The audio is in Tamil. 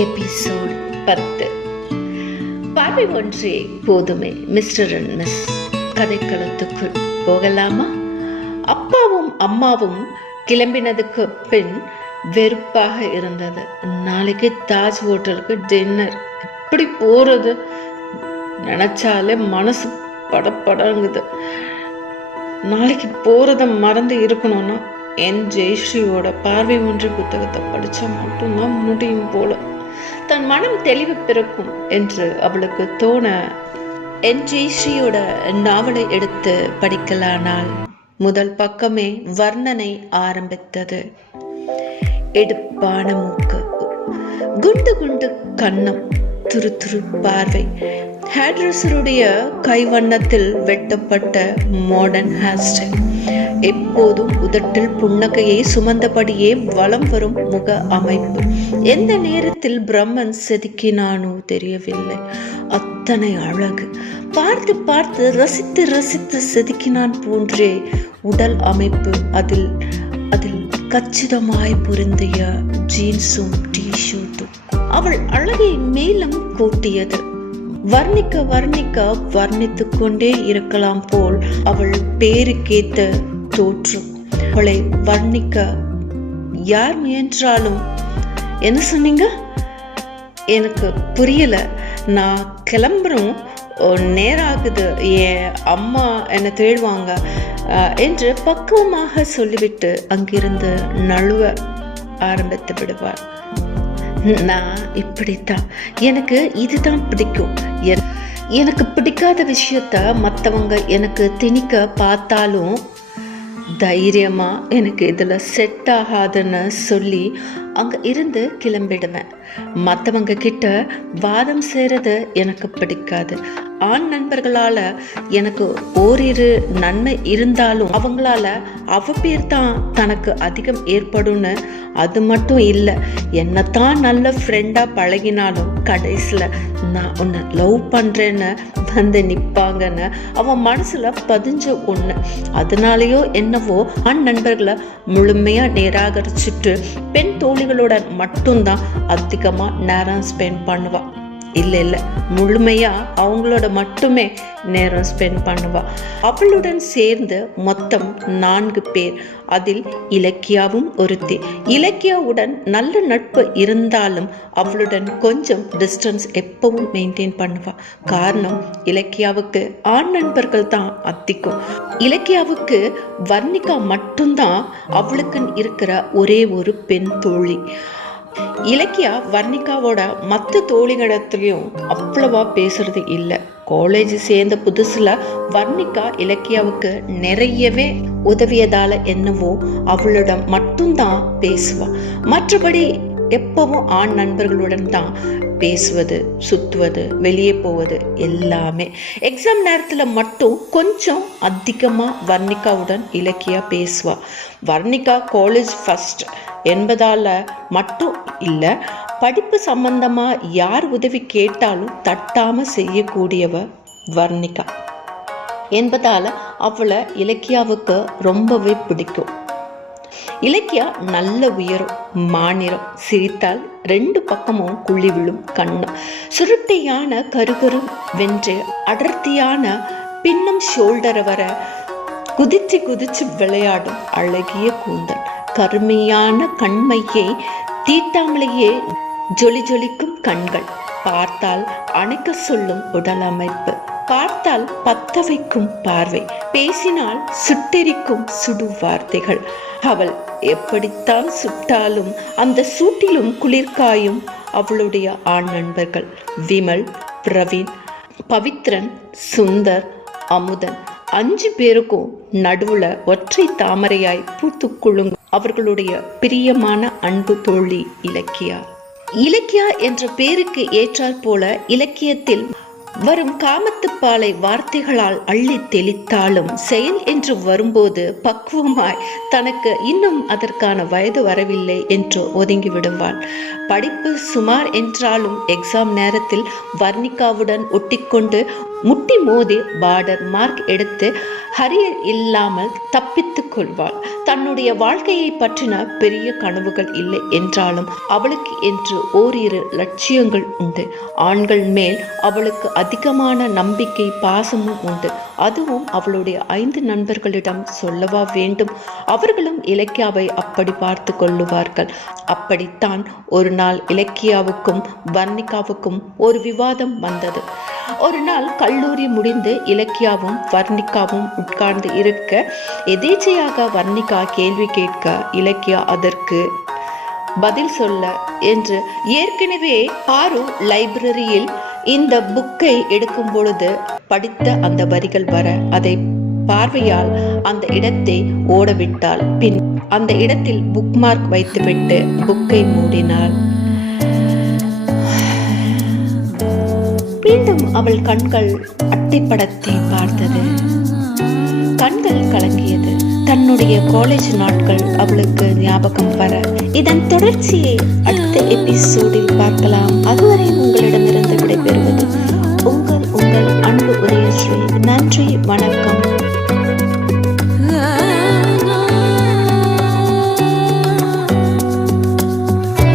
எபிசோட் பத்து. பார்வை ஒன்றே போதுமே மிஸ்டர் அண்ட் மிஸ் கதைக்களத்துக்குள் போகலாமா? அப்பாவும் அம்மாவும் கிளம்பினதுக்கு பின் வெறுப்பாக இருந்தது. நாளைக்கு தாஜ் ஹோட்டலுக்கு டின்னர் எப்படி போறது? நினைச்சாலே மனசு படப்படங்குது நாளைக்கு போறத மறந்து இருக்கணும்னா என் ஜெயஸ்ரீயோட பார்வை ஒன்று புத்தகத்தை படித்தா மட்டும்தான் முடியும் போல. தன் மனம் தெளிவு பிறக்கும் என்று அவளுக்கு தோண என் ஜெயஸ்ரீயோட நாவலை எடுத்து படிக்கலானால் முதல் பக்கமே வர்ணனை ஆரம்பித்தது. எடுப்பான மூக்கு குண்டு குண்டு கண்ணம் துரு துரு பார்வை. ஹேட்ரஸருடைய கைவண்ணத்தில் வெட்டப்பட்ட மாடர்ன் ஹேர் ஸ்டைல் எப்போதும் உதட்டில் புன்னகையை சுமந்தபடியே வலம் வரும் முக அமைப்பு. எந்த நேரத்தில் பிரம்மன் செதுக்கினானோ தெரியவில்லை. அத்தனை அழகு. பார்த்து பார்த்து ரசித்து ரசித்து செதுக்கினான் போன்றே உடல் அமைப்பு அதில் அதில் கச்சிதமாய் பொருந்திய ஜீன்ஸும் டிஷர்ட்டும். அவள் அழகை மேலும் கூட்டியது. வர்ணிக்க வர்ணிக்க வர்ணித்துக் கொண்டே இருக்கலாம் போல் அவள் பேருக்கேத்த தோற்று. அவளை வர்ணிக்க யார் முயன்றாலும் என்ன சொன்னீங்க? எனக்கு புரியல. நான் கிளம்புறோம். நேராகுது. என் அம்மா என்னை தேடுவாங்க என்று பக்குவமாக சொல்லிவிட்டு அங்கிருந்து நழுவ ஆரம்பித்து விடுவார் நான் இப்படித்தான். எனக்கு இதுதான் பிடிக்கும். என்- எனக்கு பிடிக்காத விஷயத்த மற்றவங்க எனக்கு திணிக்க பார்த்தாலும் தைரியமாக எனக்கு இதில் செட் ஆகாதுன்னு சொல்லி அங்கே இருந்து கிளம்பிடுவேன். மற்றவங்க கிட்ட வாதம் செய்கிறது எனக்கு பிடிக்காது. ஆண் நண்பர்களால் எனக்கு ஓரிரு நன்மை இருந்தாலும் அவங்களால அவ பேர் தான் தனக்கு அதிகம் ஏற்படும்னு அது மட்டும் இல்லை. என்னத்தான் நல்ல ஃப்ரெண்டாக பழகினாலும் கடைசியில் நான் உன்னை லவ் பண்ணுறேன்னு வந்து நிற்பாங்கன்னு அவன் மனசில் பதிஞ்ச ஒன்று அதனாலேயோ என்னவோ ஆண் நண்பர்களை முழுமையாக நிராகரிச்சுட்டு பெண் தோழிகளோட மட்டும்தான் அதிகமாக நேரம் ஸ்பெண்ட் பண்ணுவான் இல்லை இல்லை. முழுமையாக அவங்களோட மட்டுமே நேரம் ஸ்பெண்ட் பண்ணுவாள் அவளுடன் சேர்ந்து மொத்தம் நான்கு பேர். அதில் இலக்கியாவும் ஒருத்தி. இலக்கியாவுடன் நல்ல நட்பு இருந்தாலும் அவளுடன் கொஞ்சம் டிஸ்டன்ஸ் எப்பவும் மெயின்டைன் பண்ணுவாள் காரணம் இலக்கியாவுக்கு ஆண் நண்பர்கள் தான் அத்திக்கும் இலக்கியாவுக்கு வர்ணிகா மட்டும்தான் அவளுக்குன்னு இருக்கிற ஒரே ஒரு பெண் தோழி. இலக்கியா வர்ணிகாவோட மற்ற தோழிகளிடத்துலையும் அவ்வளவா பேசுறது இல்லை. காலேஜ் சேர்ந்த புதுசுல வர்ணிகா இலக்கியாவுக்கு நிறையவே உதவியதால என்னவோ அவளிடம் மட்டும்தான் பேசுவா. மற்றபடி எப்பவும் ஆண் நண்பர்களுடன் தான் பேசுவது சுற்றுவது வெளியே போவது எல்லாமே. எக்ஸாம் நேரத்தில் மட்டும் கொஞ்சம் அதிகமாக வர்ணிகாவுடன் இலக்கியா பேசுவாள் வர்ணிகா காலேஜ் ஃபஸ்ட் என்பதால் மட்டும் இல்லை படிப்பு சம்பந்தமாக யார் உதவி கேட்டாலும் தட்டாமல் செய்யக்கூடியவ வர்ணிகா என்பதால் அவளை இலக்கியாவுக்கு ரொம்பவே பிடிக்கும். இலக்கியா நல்ல உயரம் மாநிறம் சிரித்தால் ரெண்டு பக்கமும் குழி விழும் கண்ணம். சுருட்டையான கருகரு வென்று அடர்த்தியான பின்னும் ஷோல்டரை வர குதிச்சு குதிச்சு விளையாடும் அழகிய கூந்தல். கருமையான கண்மையை தீட்டாமலேயே ஜொலி ஜொலிக்கும் கண்கள். பார்த்தால் அணைக்க சொல்லும் உடல் அமைப்பு பார்த்தால் பத்த வைக்கும் பார்வை பேசினால் சுட்டெரிக்கும் சுடு வார்த்தைகள். அவள் எப்படித்தான் சுட்டாலும் அந்த சூட்டிலும் குளிர்காயும் அவளுடைய ஆண் நண்பர்கள். விமல் பிரவீன் பவித்ரன் சுந்தர் அமுதன் அஞ்சு பேருக்கும் நடுவுல ஒற்றை தாமரையாய் பூத்து குழுங்கும் அவர்களுடைய பிரியமான அன்பு தோழி இலக்கியா. இலக்கியா என்ற பேருக்கு ஏற்றாற் போல இலக்கியத்தில் வரும் காமத்துப்பாலை வார்த்தைகளால் அள்ளி தெளித்தாலும் செயல் என்று வரும்போது பக்குவமாய் தனக்கு இன்னும் அதற்கான வயது வரவில்லை என்று ஒதுங்கி விடுவாள் படிப்பு சுமார் என்றாலும் எக்ஸாம் நேரத்தில் வர்ணிகாவுடன் ஒட்டிக்கொண்டு முட்டி மோதி பார்டர் மார்க் எடுத்து ஹரியர் இல்லாமல் தப்பித்துக் கொள்வாள். தன்னுடைய வாழ்க்கையை பற்றின பெரிய கனவுகள் இல்லை என்றாலும் அவளுக்கு என்று ஓரிரு லட்சியங்கள் உண்டு. ஆண்கள் மேல் அவளுக்கு அதிகமான நம்பிக்கை பாசமும் உண்டு. அதுவும் அவளுடைய ஐந்து நண்பர்களிடம் சொல்லவா வேண்டும்? அவர்களும் இலக்கியாவை அப்படி பார்த்து கொள்ளுவார்கள். அப்படித்தான் ஒரு நாள் இலக்கியாவுக்கும் வர்ணிகாவுக்கும் ஒரு விவாதம் வந்தது. ஒரு நாள் கல்லூரி முடிந்து இலக்கியாவும் வர்ணிகாவும் உட்கார்ந்து இருக்க எதேச்சையாக வர்ணிகா கேள்வி கேட்க இலக்கியா அதற்கு பதில் சொல்ல என்று ஏற்கனவே பாரு லைப்ரரியில் இந்த புக்கை எடுக்கும் பொழுது படித்த அந்த வரிகள் வர அதை பார்வையால் அந்த இடத்தை ஓடவிட்டால் பின் அந்த இடத்தில் புக்மார்க் வைத்துவிட்டு புக்கை மூடினாள். அவள் கண்கள் அட்டைப்படத்தை பார்த்தது. கண்கள் கலங்கியது. தன்னுடைய காலேஜ் நாட்கள் அவளுக்கு ஞாபகம் வர இதன் தொடர்ச்சியை அடுத்த எபிசோடில் பார்க்கலாம். அதுவரை உங்களிடமிருந்து